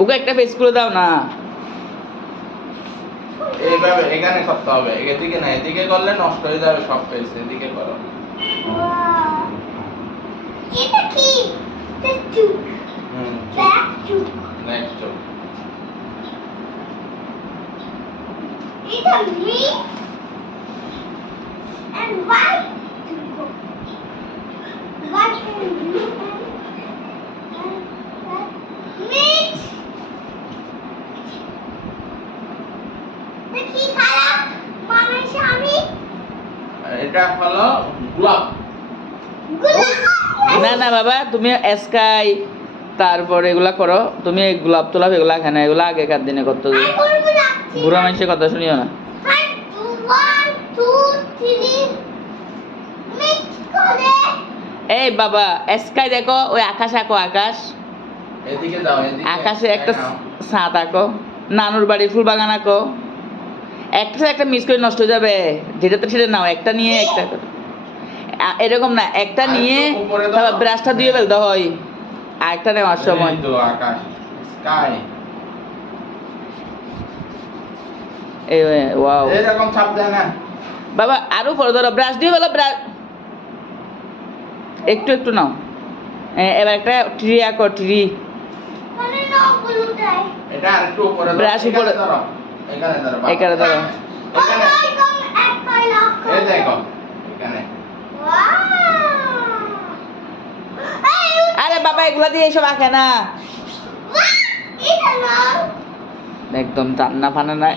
ওকে একটা পেজ করে দাও না। এইভাবে এখানে করতে হবে, এদিকে না, এদিকে করলে নষ্ট হয়ে যাবে সব পেজ, এদিকে করো। এটা কি? চুক ব্ল্যাক চুক। নেক্সট এটা me and white white and blue and mix. দেখি খালা বানাইছি আমি। এটা হলো গোলাপ। না না বাবা, তুমি স্কাই তারপরে এগুলা করো, তুমি গোলাপ তোলাপ এগুলা খানা, এগুলা আগেকার দিনে করতো। বুড়া মানুষের কথা শুনিও না। 1 2 3 মিক্স করে। এই বাবা স্কাই দেখো, ওই আকাশ আঁকো, আকাশ এদিকে দাও, এদিকে আকাশে একটা নাও। ছাদ আঁকো, নানুর বাড়ি ফুল বাগান আঁকো। একটা সাথে একটা মিস করে নষ্ট হয়ে যাবে, যেটাতে সেটা নাও, একটা নিয়ে একটা এরকম না, একটা নিয়ে তারপর ব্রাশটা দিয়ে ফেলতে হয়, আর একটা নেওয়ার সময়। এই তো আকাশ, স্কাই। এই ওয়াও এরকম ছাপ দেয় না বাবা, আরো বড় ধরো, ব্রাশ দিয়ে ফেলো, ব্রাশ একটু একটু নাও। এবার একটা ট্রি আঁকো, ট্রি। মানে নাও ব্লুটাই। এটা আরেকটু উপরে দাও, ব্রাশ উপরে ধরো, এখানে ধরো বাবা। এখানে ধরো। এখানে ওইরকম এক কয়লা। এই দেখো এখানে। আরে বাবা এগুলা দিয়ে এসব আঁকে না, এটা নাও। একদম টান্না ফানা না।